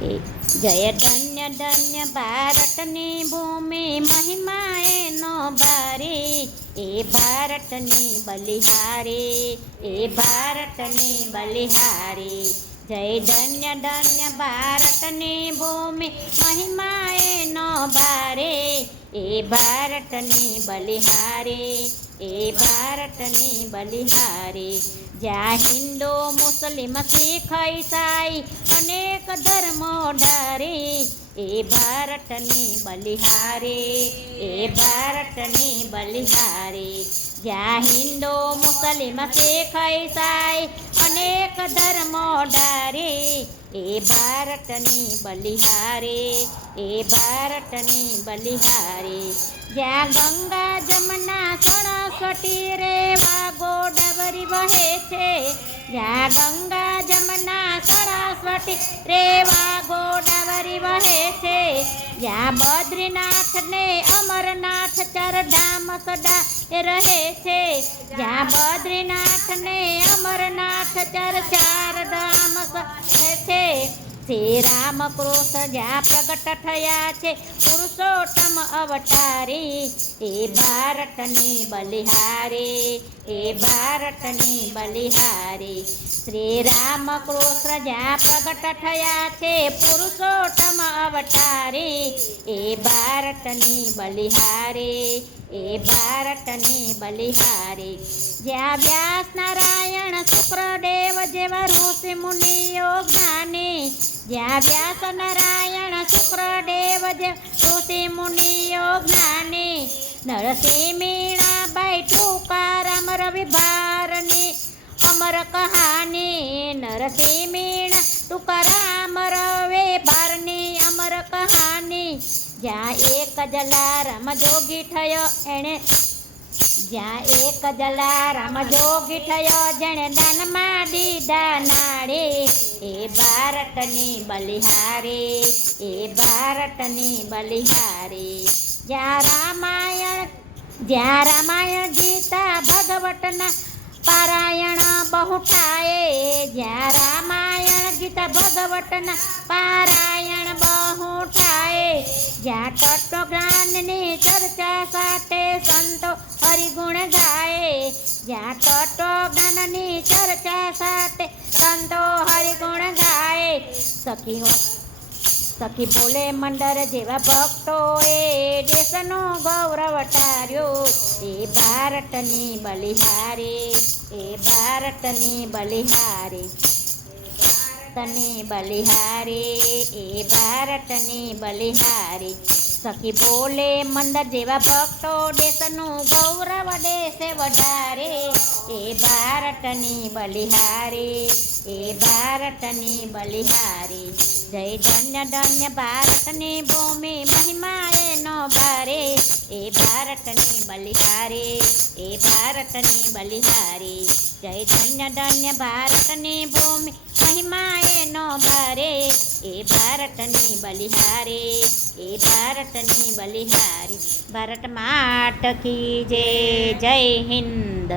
એ જય ધન્ય ધન્ય ભારતની ભૂમિ મહિમા એનો ભારે એ ભારતની બલિહારી એ ભારતની બલિહારી જય ધન્ય ધન્ય ભારતની ભૂમિ મહિમા એનો ભારે એ ભારતની બલિહારી એ ભારતની બલિહારી જ્યાં હિન્દુ મુસ્લિમ શીખ ઈસાઈ અનેક ધર્મો ધારે એ ભારતની બલિહારી એ ભારતની બલિહારી જ્યાં હિન્દુ મુસ્લિમ શીખ ઈસાઈ અનેક ધર્મો ધારે એ ભારતની બલિહારી એ ભારતની બલિહારી જ્યાં ગંગા જમના સરસ્વતી રેવા ગોદાવરી વહે છે જ્યાં ગંગા જમના સરસ્વતી રેવા ગોદાવરી વહે છે જ્યાં બદ્રીનાથ ને અમરનાથ ચારધામ સદા એ રહે છે જ્યાં બદ્રીનાથ ને અમરનાથ ચારધામ રહે છે શ્રી રામ કૃષ્ણ જ્યાં પ્રગટ થયા છે પુરુષોત્તમ અવતારી એ ભારતની બલિહારી એ ભારતની બલિહારી શ્રી રામ કૃષ્ણ જ્યાં પ્રગટ થયા છે પુરુષોત્તમ અવતારી એ ભારતની બલિહારી એ ભારતની બલિહારી જ્યાં વ્યાસ નારાયણ શુક્રદેવ જેવા ઋષિ મુનિઓ જ્ઞાની જ્યાં વ્યાસ નારાયણ શુક્રદેવ જેવા ઋષિ મુનિઓ જ્ઞાની નરસિંહ મીણાબાઈ ટૂંકારામ રવિ ભારની અમર કહાની નરસિંહ મીણા ટૂંકારામ રવિ ભારની અમર કહાની જ્યાં એક જલારામ જોગી થયો એણે જ્યાં એક જલારામ જોગી થયો જેણે દાનમાં દીધા નાડે એ ભારતની બલિહારી એ ભારતની બલિહારી જ્યાં રામાયણ ગીતા ભગવતના પારાયણ બહુ થાય જ્યાં રામાયણ ગીતા ભગવતના પારાયણ બહુ થાય જ્યાં તત્વજ્ઞાનની ચર્ચા સાથે સંતો હરિગુણ ગાય જ્યાં તત્વજ્ઞાનની ચર્ચા સાથે સંતો હરિગુણ ગાય સખી બોલે મંડળ જેવા ભક્તોએ દેશનું ગૌરવ ટાર્યો એ ભારતની બલિહારી એ ભારતની બલિહારી ભારતની બલિહારી એ ભારતની બલિહારી સખી બોલે મંડળ જેવા ભક્તો દેશનું ગૌરવ દેશે વધારે એ ભારતની બલિહારી એ ભારતની બલિહારી જય ધન્ય ધન્ય ભારતની ભૂમિ મહિમા એનો ભારે એ ભારતની બલિહારી એ ભારતની બલિહારી જય ધન્ય ધન્ય ભારતની ભૂમિ મહિમા એનો ભારે એ ભારતની બલિહારી એ ભારતની બલિહારી ભારત માત કી જય જય હિન્દ।